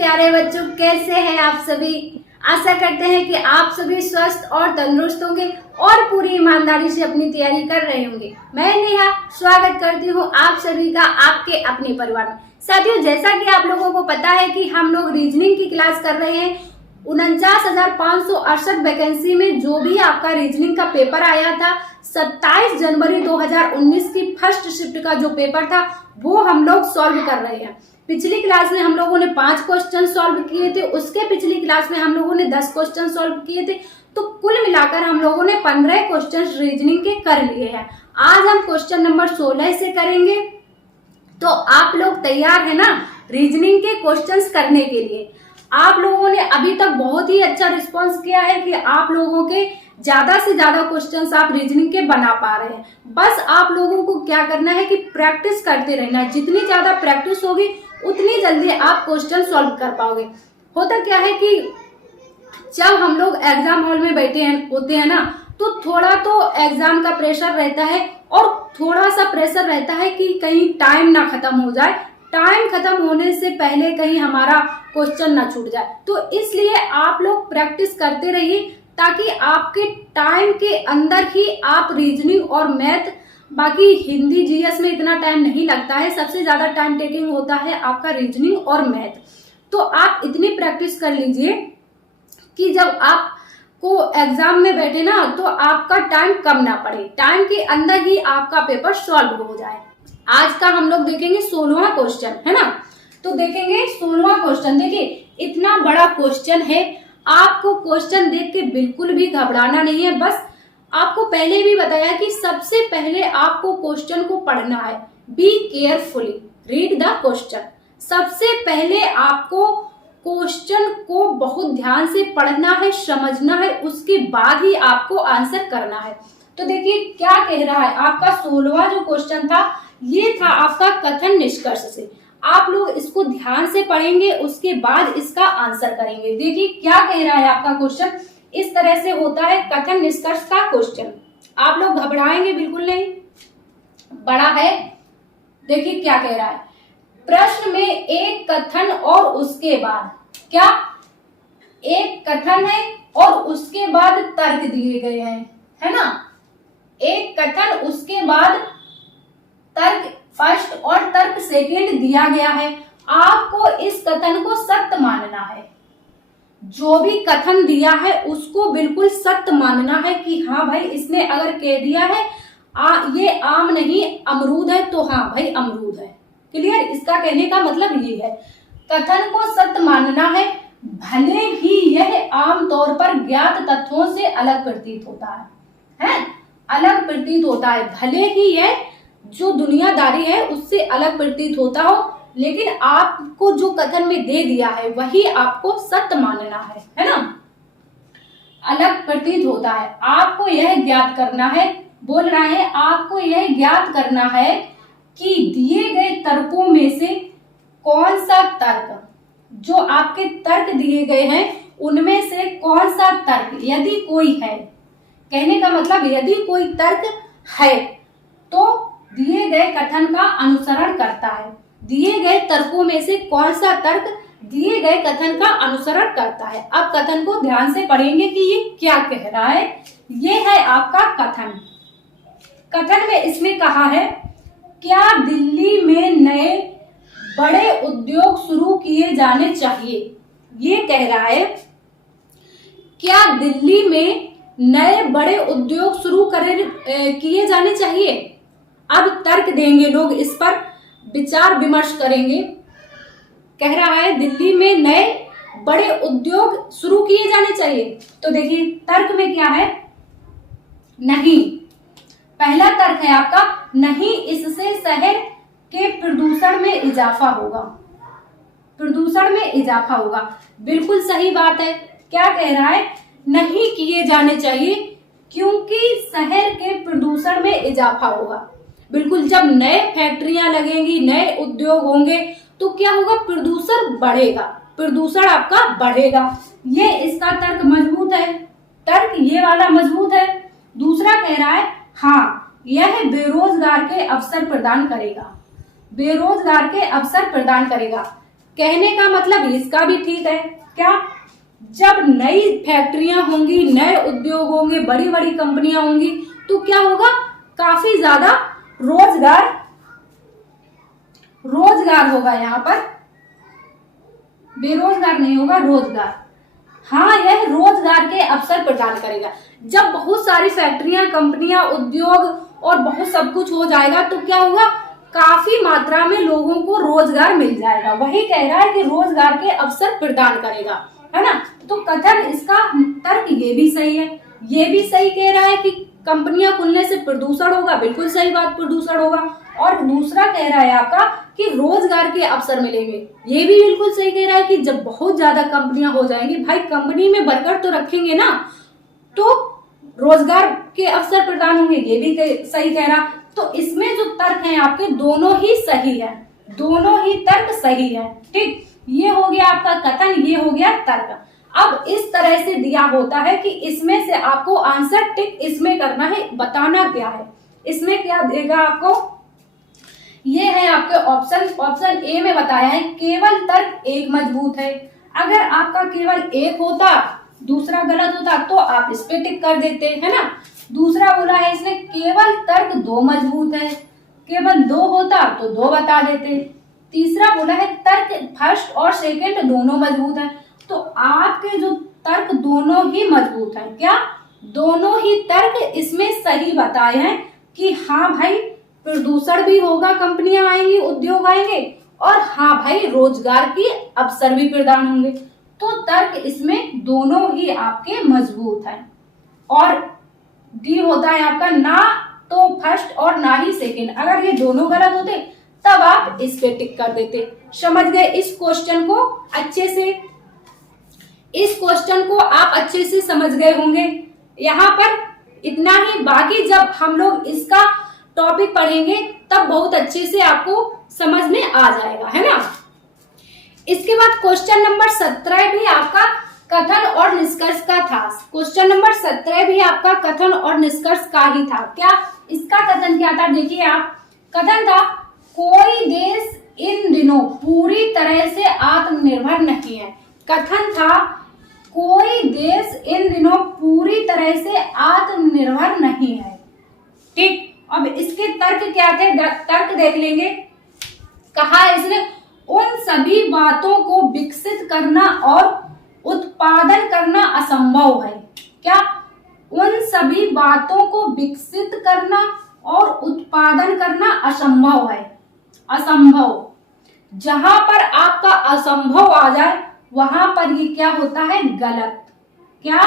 प्यारे बच्चों, कैसे हैं आप सभी। आशा करते हैं कि आप सभी स्वस्थ और तंदुरुस्त होंगे और पूरी ईमानदारी से अपनी तैयारी कर रहे होंगे। मैं नेहा स्वागत करती हूँ आप सभी का आपके अपने परिवार में। साथियों, जैसा कि आप लोगों को पता है कि हम लोग रीजनिंग की क्लास कर रहे हैं। 49,568 वैकेंसी में जो भी आपका रीजनिंग का पेपर आया था, 27 जनवरी 2019 की फर्स्ट शिफ्ट का जो पेपर था वो हम लोग सॉल्व कर रहे हैं। पिछली क्लास में हम लोगों ने 5 क्वेश्चन सॉल्व किए थे, उसके पिछली क्लास में हम लोगों ने 10 क्वेश्चन सॉल्व किए थे, तो कुल मिलाकर हम लोगों ने 15 क्वेश्चन रीजनिंग के कर लिए हैं। आज हम क्वेश्चन नंबर 16 से करेंगे। तो आप लोग तैयार है ना रीजनिंग के क्वेश्चंस करने के लिए। आप लोगों ने अभी तक बहुत ही अच्छा रिस्पांस किया है कि आप लोगों के ज्यादा से ज्यादा क्वेश्चंस आप रीजनिंग के बना पा रहे हैं। बस आप लोगों को क्या करना है कि प्रैक्टिस करते रहना है। जितनी ज्यादा प्रैक्टिस होगी उतनी जल्दी आप क्वेश्चन सॉल्व कर पाओगे। होता क्या है कि जब हम लोग एग्जाम हॉल में बैठे होते हैं ना, तो थोड़ा तो एग्जाम का प्रेशर रहता है और थोड़ा सा प्रेशर रहता है कि कहीं टाइम ना खत्म हो जाए। टाइम खत्म होने से पहले कहीं हमारा क्वेश्चन ना छूट जाए। तो इसलिए आप लोग प्रैक्टिस करते रहिए ताकि आपके टाइम के अंदर ही आप रीजनिंग और मैथ, बाकी हिंदी जीएस में इतना टाइम नहीं लगता है, सबसे ज्यादा टाइम टेकिंग होता है आपका रीजनिंग और मैथ। तो आप इतनी प्रैक्टिस कर लीजिए कि जब आप को एग्जाम में बैठे ना तो आपका टाइम कम ना पड़े, टाइम के अंदर ही आपका पेपर सॉल्व हो जाए। आज का हम लोग देखेंगे 16वां क्वेश्चन, है ना। तो देखेंगे 16वां क्वेश्चन। देखिए इतना बड़ा क्वेश्चन है, आपको क्वेश्चन देख के बिल्कुल भी घबराना नहीं है। बस आपको पहले भी बताया कि सबसे पहले आपको क्वेश्चन को पढ़ना है। Be carefully read the question. सबसे पहले आपको क्वेश्चन को बहुत ध्यान से पढ़ना है, समझना है, उसके बाद ही आपको आंसर करना है। तो देखिए क्या कह रहा है आपका 16वां जो क्वेश्चन था, ये था आपका कथन निष्कर्ष से। आप लोग इसको ध्यान से पढ़ेंगे, उसके बाद इसका आंसर करेंगे। देखिए क्या कह रहा है आपका क्वेश्चन, इस तरह से होता है कथन निष्कर्ष का क्वेश्चन। आप लोग घबराएंगे बिल्कुल नहीं, बड़ा है। देखिए क्या कह रहा है, प्रश्न में एक कथन और उसके बाद, क्या एक कथन है और उसके बाद तर्क दिए गए हैं, है ना। एक कथन उसके बाद तर्क फर्स्ट और तर्क सेकंड दिया गया है। आपको इस कथन को सत्य मानना है। जो भी कथन दिया है उसको बिल्कुल सत्य मानना है कि हाँ भाई इसने अगर कह दिया है ये आम नहीं अमरूद है, तो हाँ भाई अमरूद है। क्लियर, इसका कहने का मतलब ये है कथन को सत्य मानना है, भले ही यह आमतौर पर ज्ञात तथ्यों से अलग प्रतीत होता है, अलग प्रतीत होता है। भले ही यह जो दुनियादारी है उससे अलग प्रतीत होता हो, लेकिन आपको जो कथन में दे दिया है वही आपको सत्य मानना है ना। अलग प्रतीत होता है, आपको यह ज्ञात करना है, बोल रहा है आपको यह ज्ञात करना है कि दिए गए तर्कों में से कौन सा तर्क, जो आपके तर्क दिए गए हैं उनमें से कौन सा तर्क यदि कोई है, कहने का मतलब यदि कोई तर्क है तो दिए गए कथन का अनुसरण करता है। दिए गए तर्कों में से कौन सा तर्क दिए गए कथन का अनुसरण करता है। अब कथन को ध्यान से पढ़ेंगे कि ये क्या कह रहा है। ये है आपका कथन। कथन में इसने कहा है, क्या दिल्ली में नए बड़े उद्योग शुरू किए जाने चाहिए। ये कह रहा है क्या दिल्ली में नए बड़े उद्योग शुरू किए जाने चाहिए। अब तर्क देंगे लोग, इस पर विचार विमर्श करेंगे। कह रहा है दिल्ली में नए बड़े उद्योग शुरू किए जाने चाहिए। तो देखिए तर्क में क्या है, नहीं। पहला तर्क है आपका नहीं, इससे शहर के प्रदूषण में इजाफा होगा। प्रदूषण में इजाफा होगा, बिल्कुल सही बात है। क्या कह रहा है, नहीं किए जाने चाहिए क्योंकि शहर के प्रदूषण में इजाफा होगा। बिल्कुल, जब नए फैक्ट्रियां लगेंगी, नए उद्योग होंगे तो क्या होगा, प्रदूषण बढ़ेगा, प्रदूषण आपका बढ़ेगा। ये इसका तर्क मजबूत है, तर्क ये वाला मजबूत है। दूसरा कह रहा है हाँ यह बेरोजगार के अवसर प्रदान करेगा, बेरोजगार के अवसर प्रदान करेगा। कहने का मतलब इसका भी ठीक है। क्या? जब नई फैक्ट्रियां होंगी, नए उद्योग होंगे, बड़ी बड़ी कंपनियां होंगी, तो क्या होगा, काफी ज्यादा रोजगार होगा। यहाँ पर बेरोजगार नहीं होगा, रोजगार। हाँ, यह रोजगार के अवसर प्रदान करेगा। जब बहुत सारी फैक्ट्रियां, कंपनियां, उद्योग और बहुत सब कुछ हो जाएगा तो क्या होगा, काफी मात्रा में लोगों को रोजगार मिल जाएगा। वही कह रहा है कि रोजगार के अवसर प्रदान करेगा, है ना। तो कथन, इसका तर्क ये भी सही है। ये भी सही कह रहा है कि कंपनियां खुलने से प्रदूषण होगा, बिल्कुल सही बात, प्रदूषण होगा। और दूसरा कह रहा है आपका कि रोजगार के अवसर मिलेंगे, ये भी बिल्कुल सही कह रहा है कि जब बहुत ज्यादा कंपनियां हो जाएंगी, भाई कंपनी में वर्कर तो रखेंगे ना, तो रोजगार के अवसर प्रदान होंगे, ये भी सही कह रहा। तो इसमें जो तर्क है आपके, दोनों ही सही है, दोनों ही तर्क सही है। ठीक, ये हो गया आपका कथन, ये हो गया तर्क। अब इस तरह से दिया होता है कि इसमें से आपको आंसर टिक इसमें करना है, बताना क्या है। इसमें क्या देगा आपको, ये है आपके ऑप्शन ए में बताया है केवल तर्क एक मजबूत है। अगर आपका केवल एक होता, दूसरा गलत होता, तो आप इस पे टिक कर देते, है ना। दूसरा बोला है इसने केवल तर्क दो मजबूत है, केवल दो होता तो दो बता देते। तीसरा बोला है तर्क फर्स्ट और सेकंड दोनों मजबूत है, तो आपके जो तर्क दोनों ही मजबूत हैं। क्या? दोनों ही तर्क इसमें सही बताए हैं कि हाँ भाई प्रदूषण भी होगा, कंपनियां आएंगी, उद्योग आएंगे, और हाँ भाई रोजगार की अवसर भी प्रदान होंगे। तो तर्क इसमें दोनों ही आपके मजबूत हैं। और डी होता है आपका ना तो फर्स्ट और ना ही सेकंड। अगर ये दोनों गलत होते तब आप इस पे टिक कर देते। समझ गए इस क्वेश्चन को अच्छे से? इस क्वेश्चन को आप अच्छे से समझ गए होंगे। यहाँ पर इतना ही, बाकी जब हम लोग इसका टॉपिक पढ़ेंगे तब बहुत अच्छे से आपको समझ में आ जाएगा, है ना। इसके बाद क्वेश्चन नंबर 17 भी आपका कथन और निष्कर्ष का था। क्वेश्चन नंबर 17 भी आपका कथन और निष्कर्ष का ही था। क्या इसका कथन क्या था, देखिए आप। कथन था कोई देश इन दिनों पूरी तरह से आत्मनिर्भर नहीं है। कथन था कोई देश इन दिनों पूरी तरह से आत्मनिर्भर नहीं है। ठीक, अब इसके तर्क क्या थे, तर्क देख लेंगे। कहा है इसने उन सभी बातों को विकसित करना और उत्पादन करना असंभव है। क्या? उन सभी बातों को विकसित करना और उत्पादन करना असंभव है। असंभव, जहां पर आपका असंभव आ जाए वहां पर ये क्या होता है, गलत। क्या?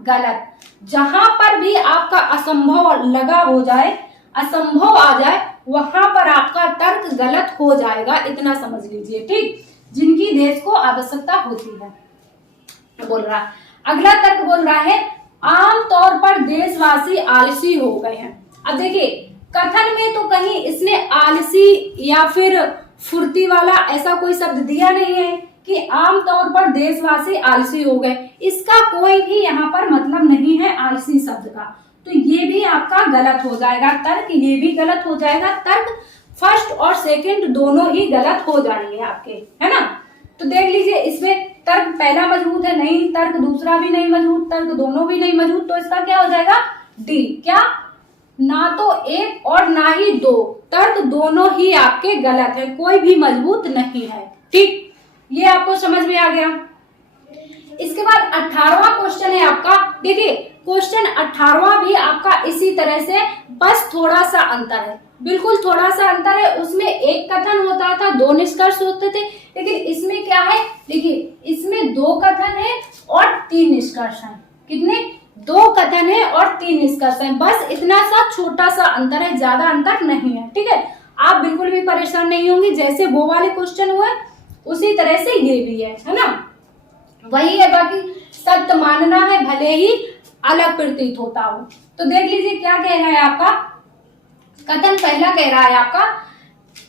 गलत। जहां पर भी आपका असंभव लगा हो जाए, असंभव आ जाए, वहां पर आपका तर्क गलत हो जाएगा, इतना समझ लीजिए। ठीक, जिनकी देश को आवश्यकता होती है बोल रहा। अगला तर्क बोल रहा है आमतौर पर देशवासी आलसी हो गए हैं। अब देखिए कथन में तो कहीं इसने आलसी या फिर फुर्ती वाला ऐसा कोई शब्द दिया नहीं है कि आमतौर पर देशवासी आलसी हो गए। इसका कोई भी यहाँ पर मतलब नहीं है आलसी शब्द का, तो ये भी आपका गलत हो जाएगा तर्क, ये भी गलत हो जाएगा तर्क। फर्स्ट और सेकंड दोनों ही गलत हो जाएंगे आपके, है ना। तो देख लीजिए इसमें तर्क पहला मजबूत है नहीं, तर्क दूसरा भी नहीं मजबूत, तर्क दोनों भी नहीं मजबूत, तो इसका क्या हो जाएगा, डी। क्या? ना तो एक और ना ही दो, तर्क दोनों ही आपके गलत है, कोई भी मजबूत नहीं है। ठीक, ये आपको समझ में आ गया। इसके बाद 18वां क्वेश्चन है आपका। देखिए क्वेश्चन 18वां भी आपका इसी तरह से, बस थोड़ा सा अंतर है, बिल्कुल थोड़ा सा अंतर है। उसमें एक कथन होता था, दो निष्कर्ष होते थे, लेकिन इसमें क्या है, देखिए इसमें दो कथन है और तीन निष्कर्ष हैं। कितने? दो कथन है और तीन निष्कर्ष हैं। बस इतना सा छोटा सा अंतर है, ज्यादा अंतर नहीं है। ठीक है, आप बिल्कुल भी परेशान नहीं होंगे। जैसे वो वाले क्वेश्चन हुए उसी तरह से ये भी है ना, वही है। बाकी सत्य मानना है, भले ही अलग प्रतीत होता हो। तो देख लीजिए क्या कह रहा है आपका कथन। पहला कह रहा है आपका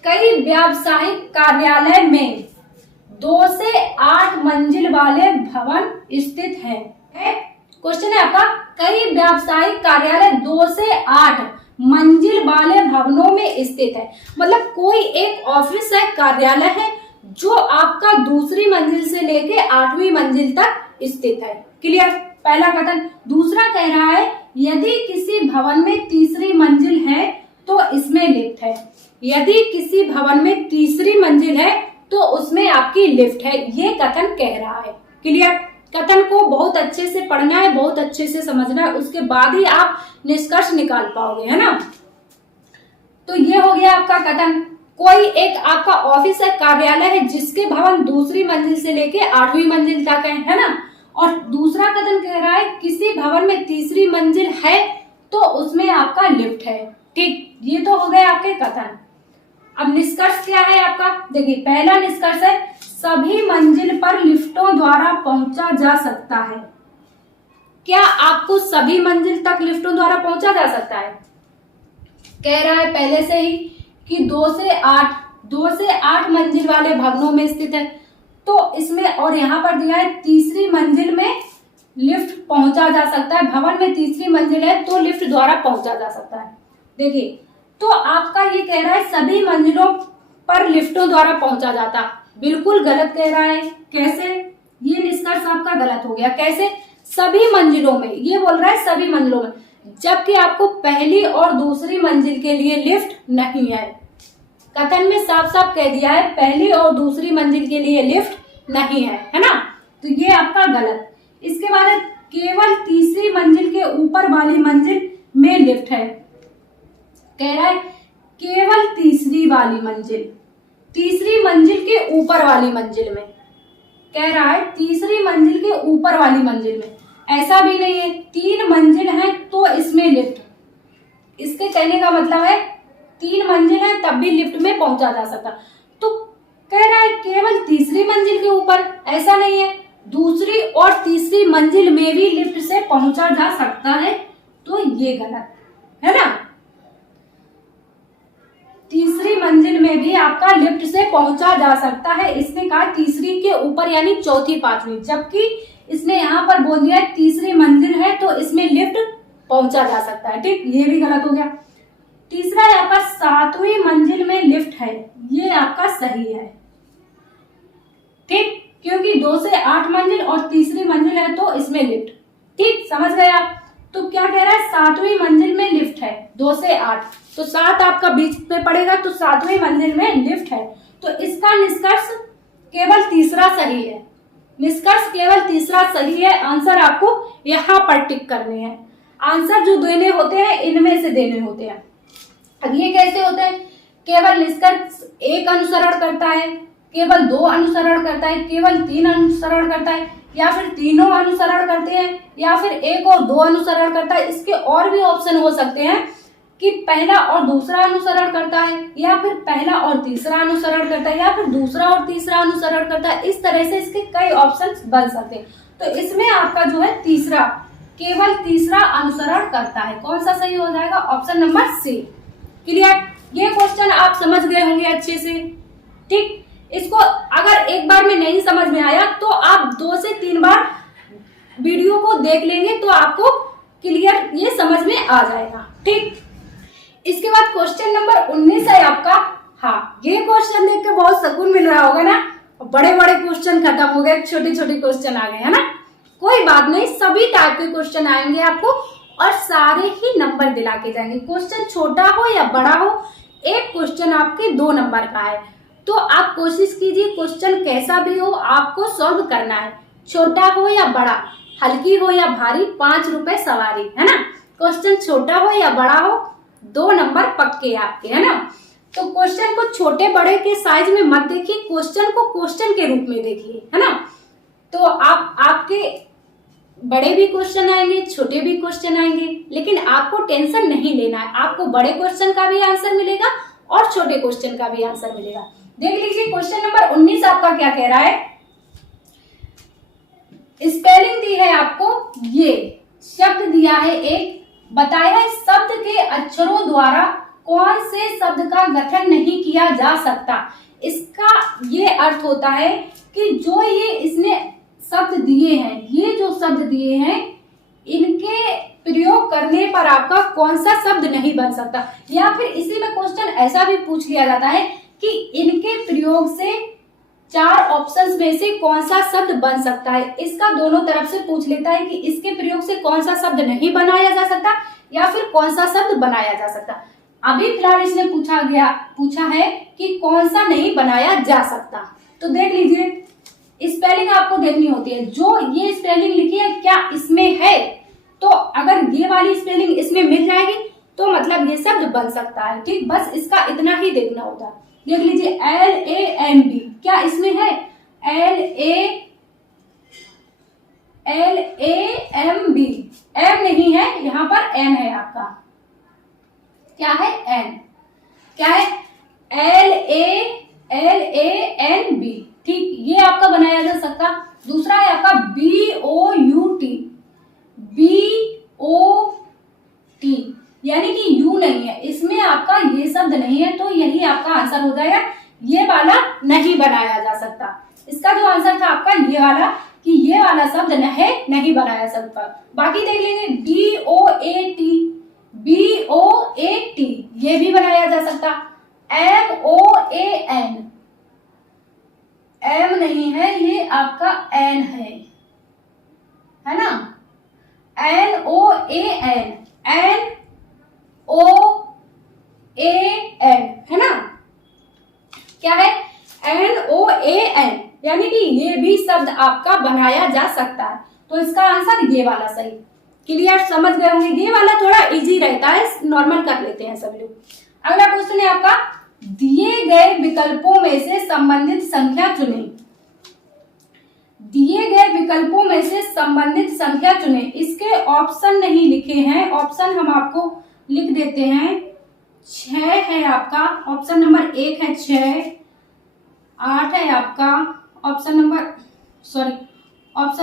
कई व्यावसायिक कार्यालय में 2 से 8 मंजिल वाले भवन स्थित हैं। क्वेश्चन है आपका कई व्यावसायिक कार्यालय 2 से 8 मंजिल वाले भवनों में स्थित है। मतलब कोई एक ऑफिस है, कार्यालय है जो आपका दूसरी मंजिल से लेके 8वीं मंजिल तक स्थित है। क्लियर? पहला कथन। दूसरा कह रहा है यदि किसी भवन में तीसरी मंजिल है तो इसमें लिफ्ट है। यदि किसी भवन में तीसरी मंजिल है तो उसमें आपकी लिफ्ट है, ये कथन कह रहा है। क्लियर? कथन को बहुत अच्छे से पढ़ना है, बहुत अच्छे से समझना है, उसके बाद ही आप निष्कर्ष निकाल पाओगे, है ना। तो ये हो गया आपका कथन। कोई एक आपका ऑफिस है, कार्यालय है, जिसके भवन दूसरी मंजिल से लेके 8वीं मंजिल तक है ना। और दूसरा कथन कह रहा है किसी भवन में तीसरी मंजिल है तो उसमें आपका लिफ्ट है। ठीक, ये तो हो गए आपके कथन। अब निष्कर्ष क्या है आपका? देखिए, पहला निष्कर्ष है सभी मंजिल पर लिफ्टों द्वारा पहुंचा जा सकता है। क्या आपको सभी मंजिल तक लिफ्टों द्वारा पहुंचा जा सकता है? कह रहा है पहले से ही कि 2 से 8 मंजिल वाले भवनों में स्थित है, तो इसमें और यहाँ पर दिया है तीसरी मंजिल में लिफ्ट पहुंचा जा सकता है। भवन में तीसरी मंजिल है तो लिफ्ट द्वारा पहुंचा जा सकता है। देखिए, तो आपका ये कह रहा है सभी मंजिलों पर लिफ्टों द्वारा पहुंचा जाता, बिल्कुल गलत कह रहा है। कैसे? ये निष्कर्ष आपका गलत हो गया। कैसे? सभी मंजिलों में, ये बोल रहा है सभी मंजिलों में, जबकि आपको पहली और दूसरी मंजिल के लिए लिफ्ट नहीं है। कथन में साफ साफ कह दिया है पहली और दूसरी मंजिल के लिए लिफ्ट नहीं है ना। तो ये आपका गलत। इसके बाद केवल तीसरी मंजिल के ऊपर वाली मंजिल में लिफ्ट है। कह रहा है केवल तीसरी मंजिल के ऊपर वाली मंजिल में, कह रहा है तीसरी मंजिल के ऊपर वाली मंजिल में। ऐसा भी नहीं है 3 मंजिल है तो इसमें लिफ्ट। इसके कहने का मतलब है 3 मंजिल है तब भी लिफ्ट में पहुंचा जा सकता। तो कह रहा है केवल तीसरी मंजिल के ऊपर, ऐसा नहीं है, दूसरी और तीसरी मंजिल में भी लिफ्ट से पहुंचा जा सकता है। तो ये गलत है ना। तीसरी मंजिल में भी आपका लिफ्ट से पहुंचा जा सकता है। इसने कहा तीसरी के ऊपर यानी चौथी 5वीं, जबकि इसने यहाँ पर बोल दिया तीसरी मंजिल है तो इसमें लिफ्ट पहुंचा जा सकता है। ठीक, ये भी गलत हो गया। तीसरा है आपका 7वीं मंजिल में लिफ्ट है, ये आपका सही है। ठीक, क्योंकि 2 से 8 मंजिल और तीसरी मंजिल है तो इसमें लिफ्ट। ठीक, समझ गए आप। तो क्या कह रहा है 7वीं मंजिल में लिफ्ट है 2 से 8, तो 7 आपका बीच में पड़ेगा तो 7वीं मंजिल में लिफ्ट है। तो इसका निष्कर्ष केवल तीसरा सही है। निष्कर्ष केवल तीसरा सही है। आंसर आपको यहाँ पर टिक करने हैं। आंसर जो देने होते हैं इनमें से देने होते हैं। अब ये कैसे होते हैं? केवल निष्कर्ष 1 अनुसरण करता है, केवल 2 अनुसरण करता है, केवल 3 अनुसरण करता है, या फिर तीनों अनुसरण करते हैं, या फिर 1 और 2 अनुसरण करता है। इसके और भी ऑप्शन हो सकते हैं कि पहला और दूसरा अनुसरण करता है, या फिर पहला और तीसरा अनुसरण करता है, या फिर दूसरा और तीसरा अनुसरण करता है। इस तरह से इसके कई ऑप्शंस बन सकते हैं। तो इसमें आपका जो है तीसरा, केवल तीसरा अनुसरण करता है। कौन सा सही हो जाएगा? Option number C. क्लियर? ये क्वेश्चन आप समझ गए होंगे अच्छे से। ठीक, इसको अगर एक बार में नहीं समझ में आया तो आप 2 से 3 बार वीडियो को देख लेंगे तो आपको क्लियर ये समझ में आ जाएगा। ठीक, इसके बाद क्वेश्चन नंबर 19 है आपका। हाँ, ये क्वेश्चन देख के बहुत सुकून मिल रहा होगा ना। बड़े बड़े क्वेश्चन खत्म हो गए, छोटे छोटे क्वेश्चन आ गए, है ना। कोई बात नहीं, सभी टाइप के क्वेश्चन आएंगे आपको और सारे ही नंबर दिला के जाएंगे। क्वेश्चन छोटा हो या बड़ा हो, एक क्वेश्चन आपके 2 नंबर का है। तो आप कोशिश कीजिए क्वेश्चन कैसा भी हो आपको सॉल्व करना है। छोटा हो या बड़ा, हल्की हो या भारी, 5 रुपए सवारी, है ना। क्वेश्चन छोटा हो या बड़ा हो, 2 नंबर पक्के आपके, है ना। तो क्वेश्चन को छोटे बड़े के साइज में मत देखिए, क्वेश्चन को क्वेश्चन के रूप में देखिए, है ना। तो आपके बड़े भी क्वेश्चन आएंगे, छोटे भी क्वेश्चन आएंगे, लेकिन आपको टेंशन नहीं लेना है। आपको बड़े क्वेश्चन का भी आंसर मिलेगा और छोटे क्वेश्चन का भी आंसर मिलेगा। देख लीजिए क्वेश्चन नंबर 19 आपका क्या कह रहा है। स्पेलिंग दी है आपको, ये शब्द दिया है एक, बताया है शब्द के अक्षरों द्वारा कौन से शब्द का गठन नहीं किया जा सकता। इसका ये अर्थ होता है कि जो ये इसने शब्द दिए हैं, ये जो शब्द दिए हैं, इनके प्रयोग करने पर आपका कौन सा शब्द नहीं बन सकता। या फिर इसी में क्वेश्चन ऐसा भी पूछ लिया जाता है कि इनके प्रयोग से चार ऑप्शंस में से कौन सा शब्द बन सकता है। इसका दोनों तरफ से पूछ लेता है कि इसके प्रयोग से कौन सा शब्द नहीं बनाया जा सकता या फिर कौन सा शब्द बनाया जा सकता। अभी फिलहाल इसने पूछा है कि कौन सा नहीं बनाया जा सकता। तो देख लीजिए, स्पेलिंग आपको देखनी होती है। जो ये स्पेलिंग लिखी है क्या इसमें है, तो अगर ये वाली स्पेलिंग इसमें मिल जाएगी तो मतलब ये शब्द बन सकता है। ठीक, बस इसका इतना ही देखना होता है। देख लीजिए LANB, क्या इसमें है? LAMB, एम नहीं है, यहाँ पर एन है आपका। क्या है? एन। क्या है? LANB। ठीक, ये आपका बनाया जा सकता। दूसरा है आपका BOUT, यानी कि यू नहीं है इसमें, आपका ये शब्द नहीं है, तो यही आपका आंसर हो जाएगा। ये वाला नहीं बनाया जा सकता। इसका जो आंसर था आपका ये वाला, कि ये वाला शब्द नहीं बनाया जा सकता। बाकी देख लेंगे BOAT, ये भी बनाया जा सकता। MOAN, एम नहीं है, ये आपका एन है ना। NOAN, NOAN, है ना। क्या है? NOAN, यानी कि ये भी शब्द आपका बनाया जा सकता है। तो इसका आंसर ये वाला सही। क्लियर, समझ गए होंगे। ये वाला थोड़ा इजी रहता है, नॉर्मल कर लेते हैं सब लोग। अगला क्वेश्चन है आपका, दिए गए विकल्पों में से संबंधित संख्या चुनें। दिए गए विकल्पों में से संबंधित संख्या चुनें। इसके ऑप्शन नहीं लिखे हैं, ऑप्शन हम आपको लिख देते हैं। 6 है आपका, ऑप्शन नंबर 1 है 6, 8 है आपका, ऑप्शन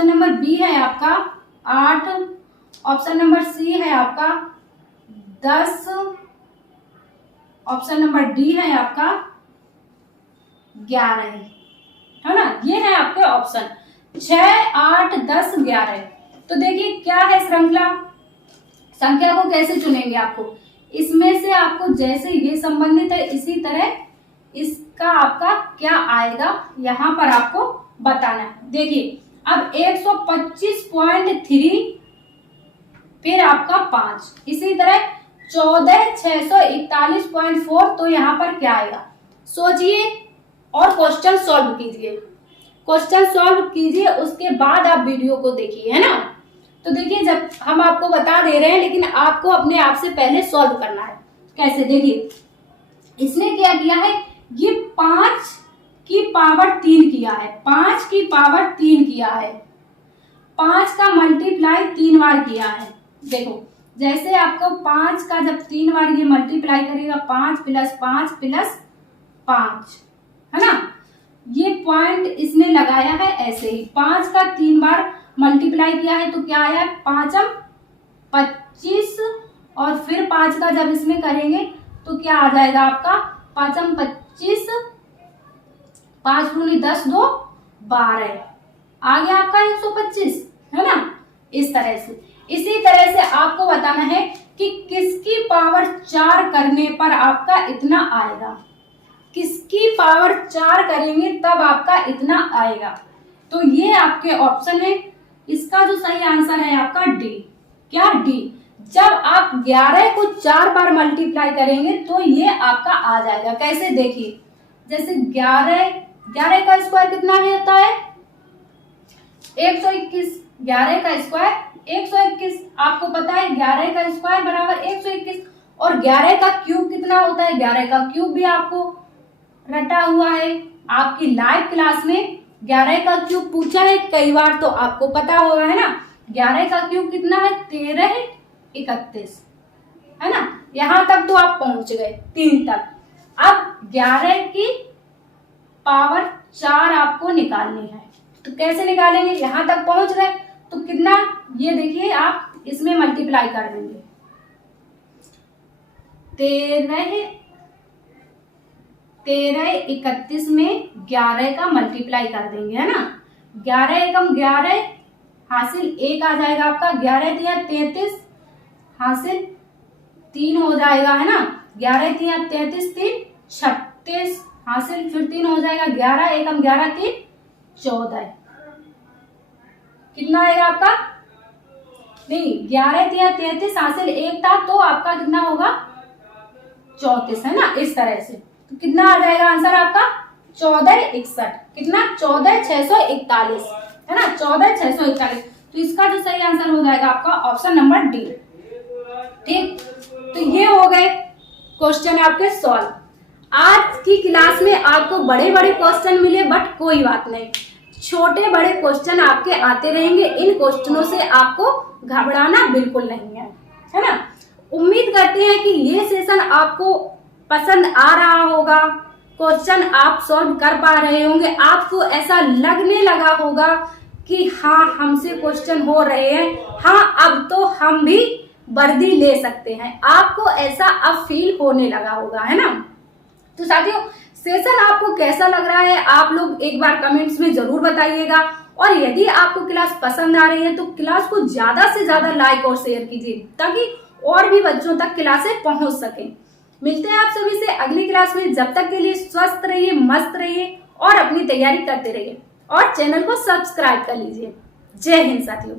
नंबर बी है आपका 8, ऑप्शन नंबर सी है आपका 10, ऑप्शन नंबर डी है आपका 11, है ना। ये है आपके ऑप्शन 6, 8, 10, 11। तो देखिए क्या है श्रृंखला, संख्या को कैसे चुनेंगे आपको। इसमें से आपको जैसे ये संबंधित है इसी तरह इसका आपका क्या आएगा यहाँ पर आपको बताना है। देखिए अब 125.3, फिर आपका 5, इसी तरह 14,641.4। तो यहाँ पर क्या आएगा सोचिए और क्वेश्चन सॉल्व कीजिए। क्वेश्चन सॉल्व कीजिए, उसके बाद आप वीडियो को देखिए, है ना। तो देखिए जब हम आपको बता दे रहे हैं, लेकिन आपको अपने आप से पहले सॉल्व करना है। कैसे? देखिए इसने क्या किया है, ये 5 की पावर 3 किया है, 5 की पावर 3 किया है, 5 का मल्टीप्लाई 3 बार किया है। देखो जैसे आपको 5 का जब 3 बार ये मल्टीप्लाई करेगा, 5 + 5 + 5, है ना। ये पॉइंट इसने लगाया है ऐसे ही, 5 का 3 बार मल्टीप्लाई किया है तो क्या आया, 5 25, और फिर 5 का जब इसमें करेंगे तो क्या आ जाएगा आपका 5 25, 5 दूनी 10, 2 12, आ गया आपका 125, है ना। इस तरह से, इसी तरह से आपको बताना है कि किसकी पावर 4 करने पर आपका इतना आएगा, किसकी पावर 4 करेंगे तब आपका इतना आएगा। तो ये आपके ऑप्शन है। इसका जो सही आंसर है आपका डी। क्या? डी। जब आप 11 को 4 बार मल्टीप्लाई करेंगे तो ये आपका आ जाएगा। कैसे? देखिए जैसे 11 का स्क्वायर कितना होता है, 121, 11 का स्क्वायर 121, आपको पता है 11 का स्क्वायर बराबर 121, और 11 का क्यूब कितना होता है, 11 का क्यूब भी आपको रटा हुआ है। आपकी लाइव क्लास में 11 का क्यूब पूछा है कई बार, तो आपको पता होगा, है ना। 11 का क्यूब कितना है, 13 31, है ना। यहां तक तो आप पहुंच गए 3 तक। अब 11 की पावर 4 आपको निकालनी है, तो कैसे निकालेंगे, यहां तक पहुंच गए तो कितना, ये देखिए आप इसमें मल्टीप्लाई कर देंगे, 13 31 में 11 का मल्टीप्लाई कर देंगे, है ना। 11 एकम 11 हासिल 1 आ जाएगा आपका, 11 तिया 33 हासिल 3 हो जाएगा, है ना। 11 तिया 33, 3 36, हासिल, फिर 3 हो जाएगा 11, एकम 11 3 14। कितना आएगा आपका? नहीं, 11 3 33, हासिल 1 था तो आपका कितना होगा? 34 है ना, इस तरह से। तो कितना आ जाएगा आंसर आपका? 14 61। कितना? 14 641 है ना, 14 641। तो इसका जो सही आंसर हो जाएगा आपका ऑप्शन नंबर डी। ठीक, तो ये हो गए क्वेश्चन आपके सॉल्व। आज की क्लास में आपको बड़े बड़े क्वेश्चन मिले, बट कोई बात नहीं, छोटे बड़े क्वेश्चन आपके आते रहेंगे। इन क्वेश्चनों से आपको घबराना बिल्कुल नहीं है ना। उम्मीद करते हैं कि ये सेशन आपको पसंद आ रहा होगा, क्वेश्चन आप सॉल्व कर पा रहे होंगे, आपको ऐसा लगने लगा होगा कि हाँ हमसे क्वेश्चन हो रहे हैं, हाँ अब तो हम भी वर्दी ले सकते हैं, आपको ऐसा अब फील होने लगा होगा, है ना। तो साथियों, सेशन आपको कैसा लग रहा है आप लोग एक बार कमेंट्स में जरूर बताइएगा। और यदि आपको क्लास पसंद आ रही है तो क्लास को ज्यादा से ज्यादा लाइक और शेयर कीजिए, ताकि और भी बच्चों तक क्लासें पहुंच सके। मिलते हैं आप सभी से अगली क्लास में, जब तक के लिए स्वस्थ रहिए, मस्त रहिए और अपनी तैयारी करते रहिए और चैनल को सब्सक्राइब कर लीजिए। जय हिंद साथियों।